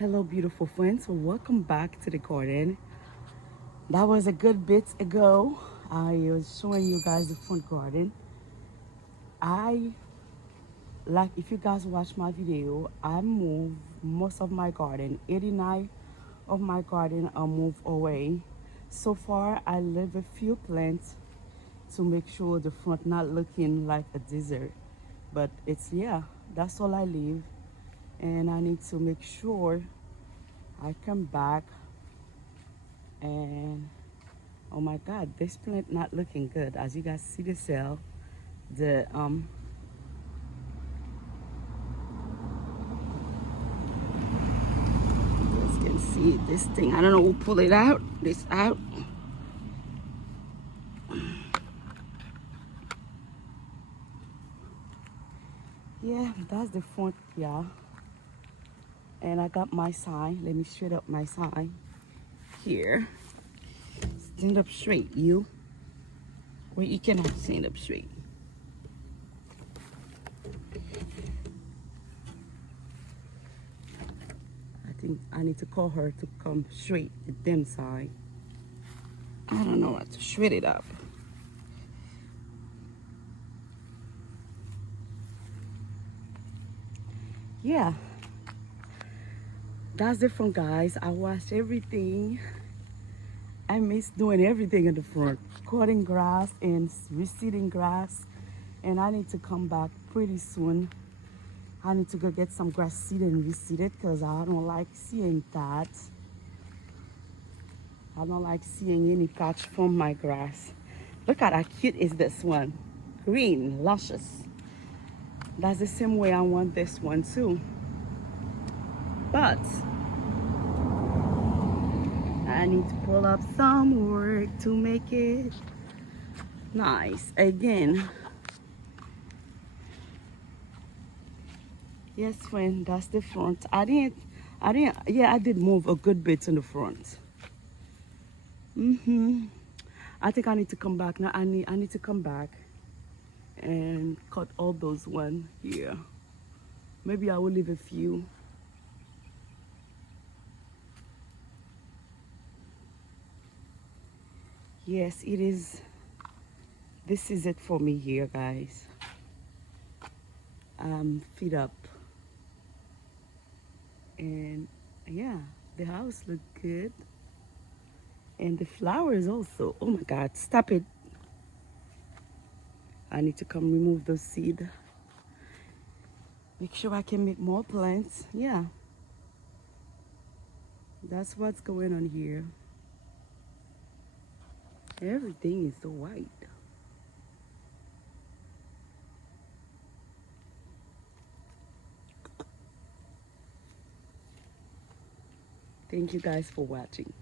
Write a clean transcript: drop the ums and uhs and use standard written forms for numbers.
Hello, beautiful friends. So welcome back to the garden. That was a good bit ago. I was showing you guys the front garden. I like if you guys watch my video, I moved most of my garden. 89 of my garden are moved away. So far, I leave a few plants to make sure the front not looking like a desert. But it's yeah, that's all I leave, and I need to make sure I come back and oh my god, this plant not looking good. As you guys see the cell, the you guys can see this thing. I don't know who pull it out. This out. Yeah, that's the front, yeah. And I got my sign. Let me straight up my sign here. Stand up straight, you. Well, you cannot stand up straight. I think I need to call her to come straight the them side. I don't know how to shred it up. Yeah, that's different, guys. I washed everything. I miss doing everything in the front, cutting grass and reseeding grass. And I need to come back pretty soon. I need to go get some grass seed and reseed it because I don't like seeing that. I don't like seeing any patch from my grass. Look at how cute is this one. Green, luscious. That's the same way I want this one too. But I need to pull up some work to make it nice. Again, yes, friend, that's the front. Yeah, I did move a good bit in the front. I think I need to come back now. I need to come back and cut all those one here. Maybe I will leave a few. Yes, it is. This is it for me here, guys. Feet up. And yeah, the house look good. And the flowers also. Oh my God, stop it. I need to come remove those seed. Make sure I can make more plants. Yeah, that's what's going on here. Everything is so white. Thank you guys for watching.